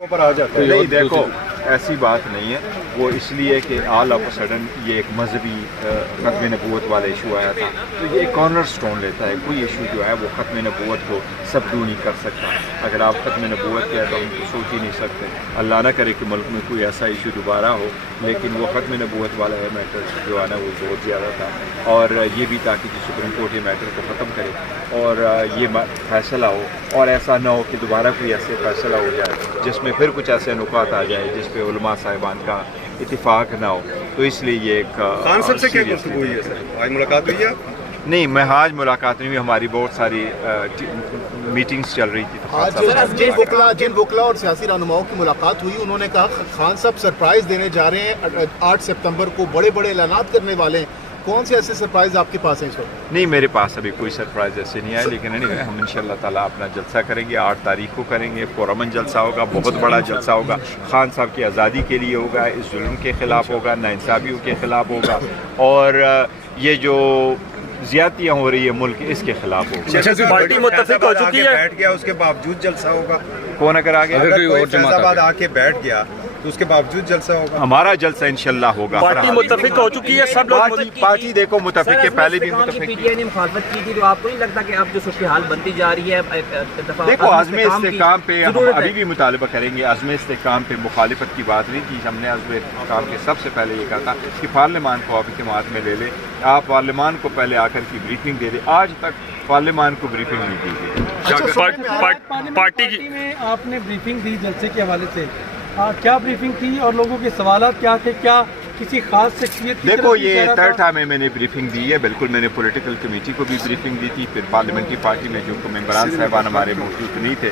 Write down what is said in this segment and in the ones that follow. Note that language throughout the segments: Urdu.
پر آ جاتا ہے. نہیں دیکھو ایسی بات نہیں ہے, وہ اس لیے کہ آل آف سڈن یہ ایک مذہبی ختم نبوت والا ایشو آیا تھا, تو یہ ایک کارنر سٹون لیتا ہے. کوئی ایشو جو ہے وہ ختم نبوت کو سبڈو نہیں کر سکتا. اگر آپ ختم نبوت کیا تو ہم تو سوچ ہی نہیں سکتے. اللہ نہ کرے کہ ملک میں کوئی ایسا ایشو دوبارہ ہو, لیکن وہ ختم نبوت والا ہے میٹر جو ہے نا وہ بہت زیادہ تھا. اور یہ بھی تاکہ جو سپریم کورٹ یہ میٹر کو ختم کرے اور یہ فیصلہ ہو, اور ایسا نہ ہو کہ دوبارہ کوئی ایسے فیصلہ ہو جائے جس میں پھر کچھ ایسے نکات آ جائے جس پہ علماء صاحبان کا اتفاق نہ ہو. تو اس لیے یہ ایک خان صاحب سے کیا گفتگو ہوئی ہے سر؟ آج ملاقات ہوئی ہے؟ نہیں, میں آج ملاقات نہیں ہوئی, ہماری بہت ساری میٹنگز چل رہی تھی. جن وکلا اور سیاسی رہنماؤں کی ملاقات ہوئی, انہوں نے کہا خان صاحب سرپرائز دینے جا رہے ہیں 8 سپتمبر کو, بڑے بڑے اعلانات کرنے والے ہیں. کون سے ایسے سرپرائز آپ کے پاس ہیں اس وقت؟ نہیں, میرے پاس ابھی کوئی سرپرائز ایسے نہیں آئے, لیکن ہم انشاءاللہ تعالیٰ اپنا جلسہ کریں گے. 8 تاریخ کو کریں گے, پرامن جلسہ ہوگا, بہت بڑا جلسہ ہوگا. خان صاحب کی آزادی کے لیے ہوگا, اس ظلم کے خلاف ہوگا, ناانصافیوں کے خلاف ہوگا, اور یہ جو زیادتیاں ہو رہی ہے ملک اس کے خلاف ہوگا. پارٹی متفق ہو چکی ہے, بیٹھ گیا, اس کے باوجود جلسہ ہوگا. کون اگر آگے فیض آباد آ کے بیٹھ گیا تو اس کے باوجود جلسہ ہوگا. ہمارا جلسہ انشاءاللہ ہوگا. پارٹی متفق ہو چکی ہے, سب لوگ پارٹی دیکھو متفق ہے, پہلے بھی متفق. پی ٹی آئی نے مخالفت کی تھی, تو آپ کو نہیں لگتا کہ اب جو صورتحال بنتی جا رہی ہے دیکھو عزم استحکام پہ ہم ابھی بھی مطالبہ کریں گے. عزم استحکام پہ مخالفت کی بات نہیں کی ہم نے. عزم استحکام کے سب سے پہلے یہ کہا تھا کہ پارلیمان کو آپ اعتماد میں لے لیں, آپ پارلیمان کو پہلے آ کر کی بریفنگ دے دیں. آج تک پارلیمان کو بریفنگ نہیں دی گئی. پارٹی میں آپ نے بریفنگ دی جلسے کے حوالے سے, کیا بریفنگ تھی اور لوگوں کے سوالات کیا تھے؟ کیا کسی خاص شخصیت کی دیکھو یہ تھرڈ ٹائم میں نے بریفنگ دی ہے. بالکل میں نے پولیٹیکل کمیٹی کو بھی بریفنگ دی تھی, پھر پارلیمنٹری پارٹی میں جو ممبران صاحبان ہمارے موجود نہیں تھے,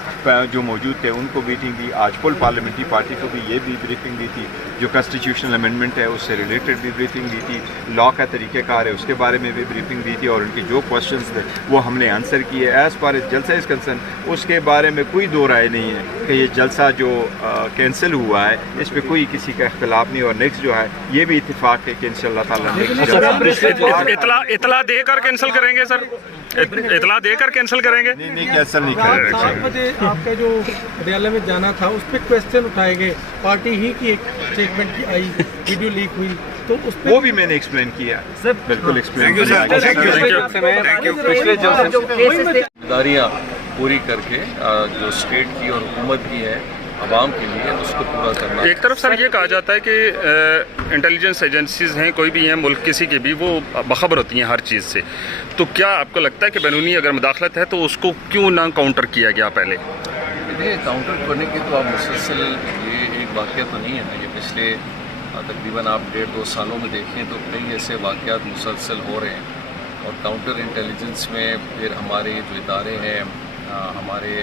جو موجود تھے ان کو بریفنگ دی. آج فل پارلیمنٹری پارٹی کو بھی یہ بھی بریفنگ دی تھی. جو کانسٹیٹیوشنل امینڈمنٹ ہے اس سے ریلیٹڈ بھی بریفنگ دی تھی. لا کا طریقہ کار ہے اس کے بارے میں بھی بریفنگ دی تھی, اور ان کے جو کوشچنس تھے وہ ہم نے آنسر کیے. ایز فار ایز جلسہ از کنسرن اس کے بارے میں کوئی دو رائے نہیں ہے کہ یہ جلسہ جو کینسل ہوا ہے اس پہ کوئی کسی کا اختلاف نہیں. اور نیکسٹ جو ہے یہ بھی اتفاق ہے کہ انشاءاللہ تعالیٰ اطلاع دے کر کینسل کریں گے سر, اطلاع دے کر کینسل کریں گے. نہیں کینسل نہیں کریں گے. 7 بجے آپ کا جو پٹیالہ میں جانا تھا اس پہ کویسچن اٹھائے گئے, پارٹی ہی کی ایک اسٹیٹمنٹ کی آئی, ویڈیو لیک ہوئی, تو اس پہ وہ بھی میں نے ایکسپلین کیا. بالکل ایکسپلین ذمہ داریاں پوری کر کے جو اسٹیٹ کی اور حکومت کی ہے عوام کے لیے اس کو پورا کرنا. ایک طرف سر یہ کہا جاتا ہے کہ انٹیلیجنس ایجنسیز ہیں, کوئی بھی ہیں ملک کسی کے بھی, وہ باخبر ہوتی ہیں ہر چیز سے. تو کیا آپ کو لگتا ہے کہ بیرونی اگر مداخلت ہے تو اس کو کیوں نہ کاؤنٹر کیا گیا پہلے؟ یہ کاؤنٹر کرنے کی تو آپ مسلسل یہ ایک واقعہ تو نہیں ہے نا. یہ پچھلے تقریباً آپ 1.5-2 سالوں میں دیکھیں تو کئی ایسے واقعات مسلسل ہو رہے ہیں, اور کاؤنٹر انٹیلیجنس میں پھر ہمارے جو ادارے ہیں, ہمارے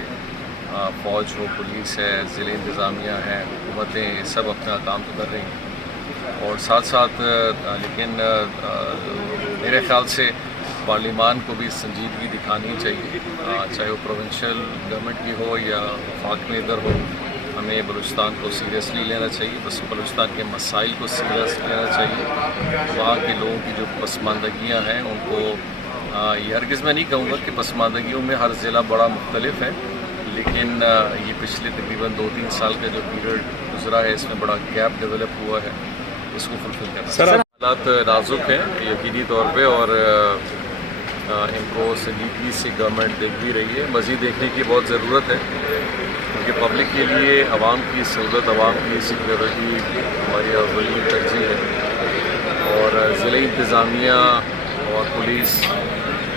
فوج ہو, پولیس ہے, ضلع انتظامیہ ہیں, حکومتیں, یہ سب اپنا کام تو کر رہی ہیں. اور ساتھ ساتھ لیکن میرے خیال سے پارلیمان کو بھی سنجیدگی دکھانی چاہیے, چاہے وہ پروونشل گورنمنٹ کی ہو یا وفاق میں ادھر ہو. ہمیں بلوچستان کو سیریسلی لینا چاہیے, بس بلوچستان کے مسائل کو سیریس لینا چاہیے. وہاں کے لوگوں کی جو پسماندگیاں ہیں ان کو یہ ہرگز میں نہیں کہوں گا کہ پسماندگیوں میں ہر ضلع بڑا مختلف ہے, لیکن یہ پچھلے تقریباً 2-3 سال کا جو پیریڈ گزرا ہے اس میں بڑا گیپ ڈیولپ ہوا ہے, اس کو فلفل کرنا. حالات نازک ہیں یقینی طور پہ, اور ان کو سنجیدگی سے گورنمنٹ دیکھ بھی رہی ہے. مزید دیکھنے کی بہت ضرورت ہے, کیونکہ پبلک کے لیے عوام کی سہولت, عوام کی سیکیورٹی ہماری اولین ترجیح ہے. اور ضلع انتظامیہ اور پولیس,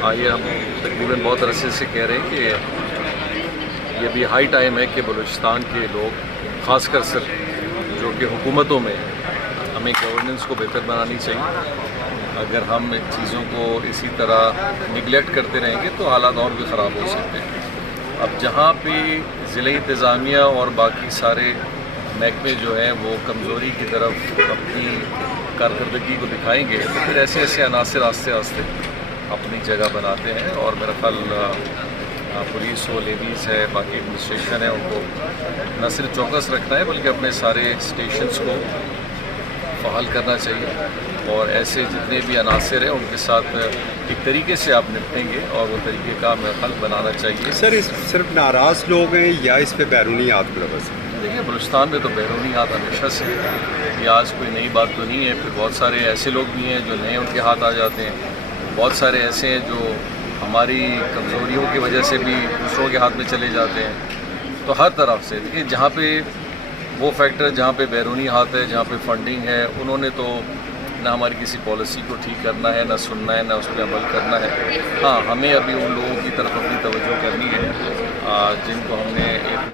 آئیے ہم تقریباً بہت عرصے سے کہہ رہے ہیں کہ یہ بھی ہائی ٹائم ہے کہ بلوچستان کے لوگ, خاص کر سر جو کہ حکومتوں میں, ہمیں گورننس کو بہتر بنانی چاہیے. اگر ہم چیزوں کو اسی طرح نگلیکٹ کرتے رہیں گے تو حالات اور بھی خراب ہو سکتے ہیں. اب جہاں پہ ضلع انتظامیہ اور باقی سارے محکمے جو ہیں وہ کمزوری کی طرف اپنی کارکردگی کو دکھائیں گے, تو پھر ایسے ایسے عناصر آہستہ آہستہ اپنی جگہ بناتے ہیں. اور میرا خیال پولیس ہو, لیویز ہے, باقی ایڈمنسٹریشن ہے, ان کو نہ صرف چوکس رکھنا ہے بلکہ اپنے سارے اسٹیشنز کو فعال کرنا چاہیے. اور ایسے جتنے بھی عناصر ہیں ان کے ساتھ ایک طریقے سے آپ نپٹیں گے, اور وہ طریقے کا میرا خیال بنانا چاہیے. سر صرف ناراض لوگ ہیں یا اس پہ بیرونی ہاتھ ملوث ہیں؟ دیکھیے بلوچستان میں تو بیرونی ہاتھ ہمیشہ سے ہے، یہ آج کوئی نئی بات تو نہیں ہے. پھر بہت سارے ایسے لوگ بھی ہیں جو نئے ان کے ہاتھ آ جاتے ہیں، بہت سارے ایسے ہیں جو ہماری کمزوریوں کی وجہ سے بھی دوسروں کے ہاتھ میں چلے جاتے ہیں. تو ہر طرف سے دیکھیے جہاں پہ وہ فیکٹر جہاں پہ بیرونی ہاتھ ہے، جہاں پہ فنڈنگ ہے، انہوں نے تو نہ ہماری کسی پالیسی کو ٹھیک کرنا ہے، نہ سننا ہے، نہ اس پہ عمل کرنا ہے. ہاں ہمیں ابھی ان لوگوں کی طرف اپنی توجہ کرنی ہے جن کو ہم نے ایک